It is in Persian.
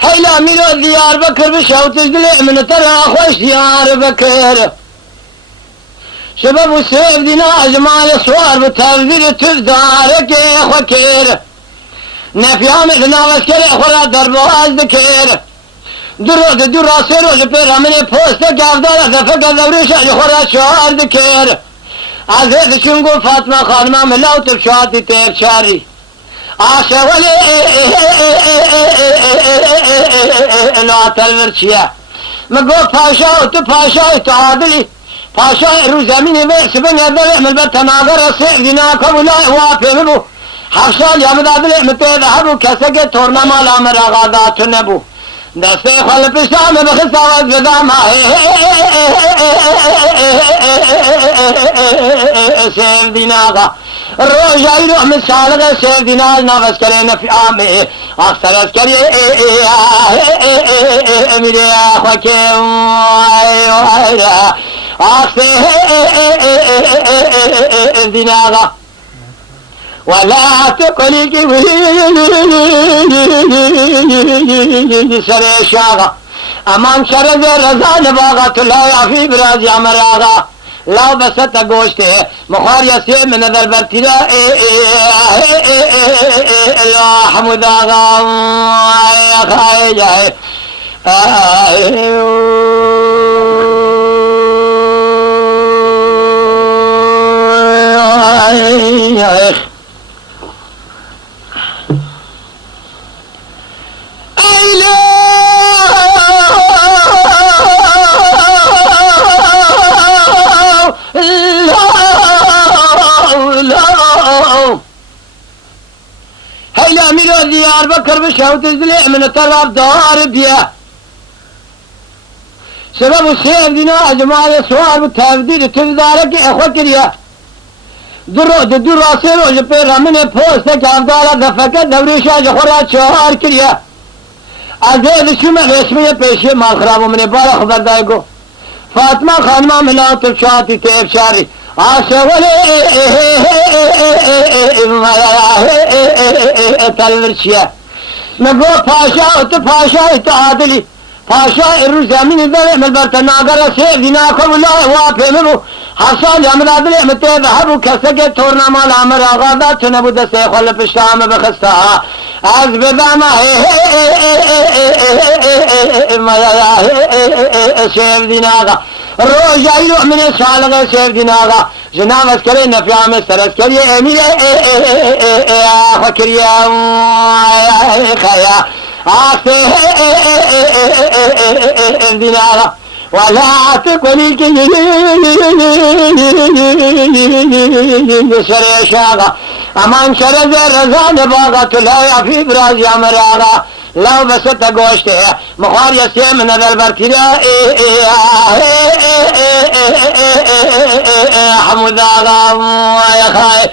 هيلا ميلو ديار بكر بشوت دل من ترى خوش ديار بكر شباب السيف دينا أجمال صور بتفذير تردارك خكير نفيام لنا وسكر خورا دربواز ذكر درود دراسي روش بيرا من پوست قفدار دفق دوريش خورا شوار ذكر عزيز شنقو فاطمة خانمة ملاو تبشاتي تيب شاري عاشا ولي لا تلورشيا مقو پاشا تو پاشا تعادلي پاشا رو زمینی به سبن یادل ملبت تناگر سیف دینا کبولا وافی ببو حفشال یامدادل متید هبو کسی که تورنما لامر آغادات نبو دسته خل پشام بخست آواز بدام سیف دینا کا روشای رو ہمیں سالغ سیف دینا نفس کرے نفی آمے اکثر از کریے میرے آخوا کے ديناغا ولا تقلق سر شاغا امان شرد رضا نباغا لا يعفي براز عمراغا لا بسط گوشت مخار يسير من نظر برتلا لا حمد آغا يا خايجا هيلا ميلو ديار بكر بشوت الزلع من الطرف دار بيا سبب السيف دينا أجمال سوار بالتفدير تردارك اخوتريا درو راسي روش بيرا من پوست كافدارا دفكت دوريشا جخورا چهار كريا عزيز شما رسمي پیشي مال خرابو من بارا خبر دايگو فاطمة خانمة ملاو تبشاتي تيب شاري عاشا ولي تلورشيا نقو پاشا تو پاشا تعادلي پاشا رو زمین داره ملبرت ناگر سیف دینا کم الله وافی منو حسال امراد متید هبو کسی که تورنما لامر آغادا تنبو دسته خل پشتام بخستا از بدام سیف دینا روشای رو من سالغ سیف دینا جناب اسکری نفیام سر اسکری امیر فکریه خیا دينارا ولا تقولي سر شاغا امان شرد رزان باغت لا يعفي براز عمراغا لو بسط گوشت مخار يسير من البرتلا حمد آغا يا خاي